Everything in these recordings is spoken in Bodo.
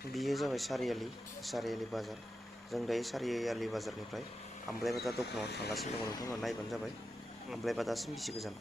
बियो जाबाय सारियालि बाजार। जों दायो सारियालि बाजारनिफ्राय आमलायबादा दखानाव थांगासिनो दङ। नोंथांमोना नायबानो जाबाय आमलायबादासिम बेसे गोजान।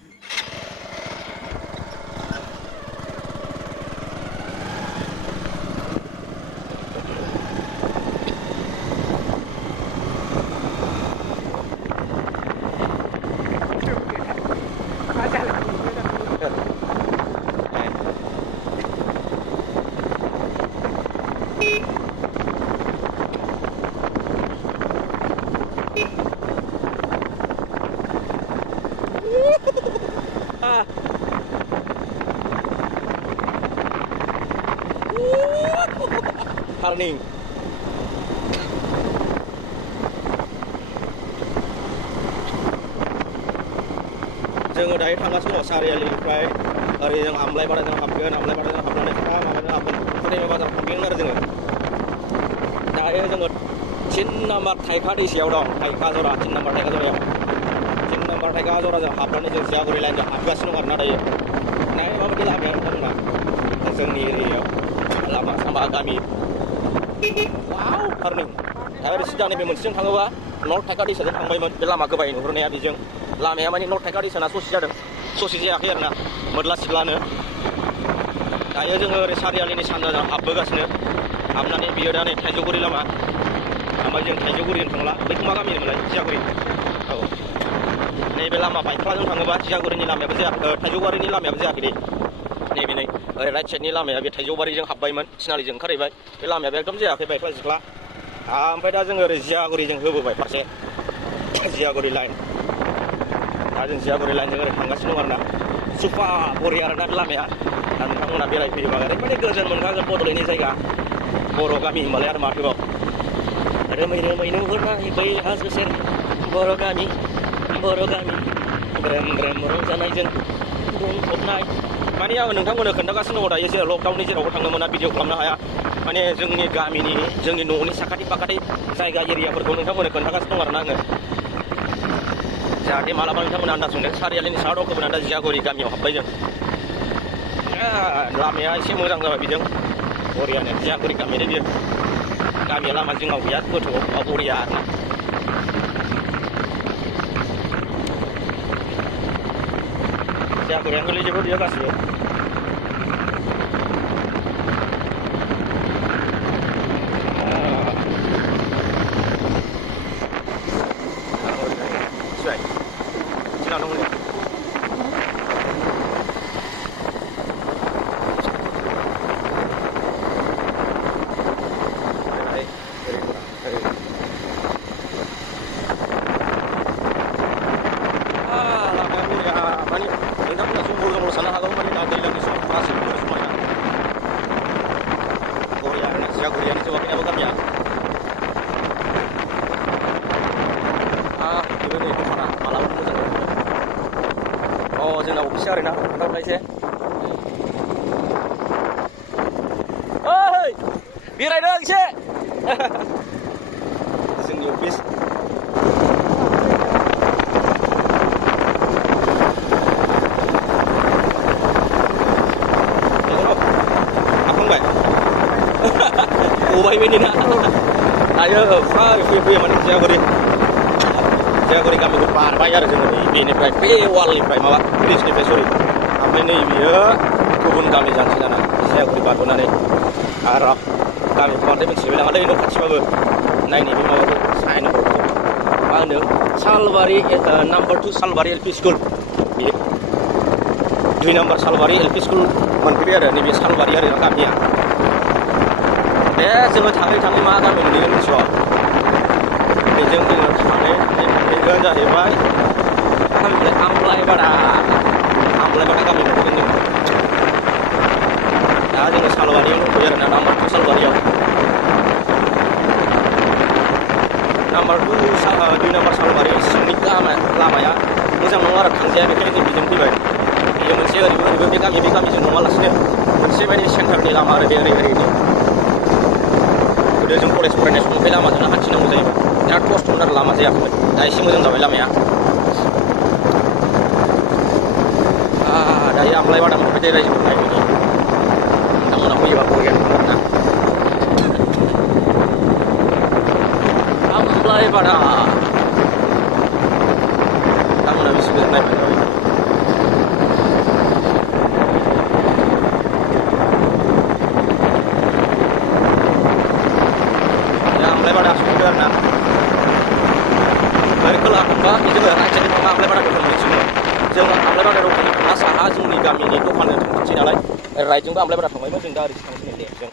Turning. जोङो दायो थांगासिनो दङ सारियालिनिफ्राय ओरै जों आमलायबादाजों हाबगोन, आमलायबादाजों हाबनानै माबाजों हाबगोन, फुनिमा बाजाराव थांगोन आरो जोङो। दायो जोङो 3 नाम्बार थाइखा दैसायाव दं, थाइखा जरा, 3 नाम्बार थाइखा जरायाव। 3 नाम्बार थाइखा जराजों हाबनानै जों जियागुरि लाइनजों हाबगासिनो दं आरोना दायो। नाय माबायदि लामाया नोंथांमोना जोंनि एरियायाव लामा सामा गामि। वाव टार्निं। ओरै सिदा नैबे मोनसेजों थाङोबा नर्थ थाइखा दैसाजों थांबायमोन। बे लामा गोबाय नुहुरनाया बेजों लामाया माने नर्थ थाइखा दैसाना ससे जादों, ससे जायाखै आरोना, मोदला सिदलानो। दायो जोङो ओरै सारियालिनि सानजाजों हाबबोगासिनो। हाबनानै बियो दा नै थाइजौगुरि लामा। ओमफ्राय जों थाइजौगुरिजों थांला, बैखौ मा गामि होनोमोनलाय? जियागुरि। औ नैबे लामा बायख्लाजों थाङोबा जियागुरिनि लामायाबो जायाखै, थाइजौगुरिनि लामायाबो जायाखै दे। नैबे नै ओरै राइट साइडनि लामाया बे थाइजौबारिजों हाबबायमोन, थिनालिजों ओंखारहैबाय। बे लामायाबो एकदम जायाखै, बायख्ला जिख्ला। ओमफ्राय दा जोङो ओरै जियागुरिजों होबोबाय फारसे, जियागुरि लाइन। दा जों जियागुरि लाइनजों ओरै थांगासिनो दं आरोना। सुफा बरिया आरोना बे लामाया। दा नोंथांमोना बेरायफैयोबा ओरैबायदि गोजोन मोनखागोन बड'लेण्डनि जायगा, बर' गामि होनबालाय आरो माथोबाव। रोमै रोमै नुहुरनाय बै हाजो सेर बर' गामि, ग्रोम ग्रोम रंजानायजों बुंफबनाय। माने आं नोंथांमोननो खोन्थागासिनो दङ दायो, जेराव लकडाउननि जेरावबो थांनो मोना, भिडिअ खालामनो हाया। माने जोंनि गामिनि, जोंनि न'नि साखाथि फाखाथि जायगा एरियाफोरखौ नोंथांमोननो खोन्थागासिनो दं आरोना आङो। जाहाथे मालाबा नोंथांमोना आन्दाज मोनदों। सारियालिनि साहा दावखोबोनानै दा जियागुरि गामियाव हाबबाय जों। लामाया एसे मोजां जाबाय बेजों, बरियानो। जियागुरि गामियानो बियो, गामिया लामा जिङाव गैया, गोथौआव बरिया आरोना। जियागुरियानो गोलैजोबो बियो गासिबो। जियागुरियानो जोबाखै नामा गामिया? बेबो नै दखाना मालाबा मोजां जायो। जोंना अफिसा ओरैना खोन्थाहरनाय एसे। ओइ बेरायदों एसे। जोंनि अफिस। हाबखांबाय? गबाय बेनिना। दायो फारि फैयो माने जियागुरि गामिखौ बारबाय आरो जोङो बेनिफ्राय, बे वालनिफ्राय, माबा ब्रिजनिफ्राय, सरि। ओमफ्राय नै बियो गुबुन गामि जानोसै दाना, जियागुरि बारबोनानै। आरो गामिखौ बांद्राय मिथिबाय नामालै, न' खाथिबाबो। नायनि बे माबाखौ, साइन बर्डखौ मा होनदों? सालबारि नाम्बार 2 सालबारि एल पि स्कुल। बे 2 नाम्बार सालबारि एल पि स्कुल मोनफैबाय आरो नैबे सालबारि आरो गामिया। दे जोङो थाङै थाङै मा गामि मोनहैगोन मिथिबाव? बेजों जोङो थाङै मोनहैगोन जाहैबाय आमलायबादा गामि मोनहैगोन जोङो। दा जोङो सालबारियाव दंथ'यो आरोना, नाम्बार 2 सालबारियाव। नाम्बार 2 नाम्बार सालबारि सिंनि लामाया मोजां नङा आरो थांजाया, बेखायनो जों बेजों फैबाय। बेयो मोनसे ओरैबो बे गामिजों नङालासिनो मोनसे बायदि सेन्टारनि लामा आरो बे ओरैनि। गोदो जों कलेज फरायनाय समाव बे लामाजोंनो हान्थिनांगौ जायोमोन, बिराद खस्थ'मोन आरो लामा जायाखैमोन। दा एसे मोजां जाबाय लामाया। दायो आमलायबादा मोनफैदो रायजोफोर नायनो। नोंथांमोना फैयोबा बरिया नुगोन आरोना। बादा नोंथांमोना बेसे गोजान नायबानो जाबाय आमलाय बादा सफैबाय आरोना ओरै खोला थांबा जोङो राइट साइडजों थांबा आमलाय बादाखौ जों मोनहैसिगोन जों आमलाय बादायाव थांना साहा जोंनि गामिनि दखानजों थांसै नालाय राइटजोंबो आमलाय बादा थांबायमोन जों दा ओरै थांसै लेफ्टजों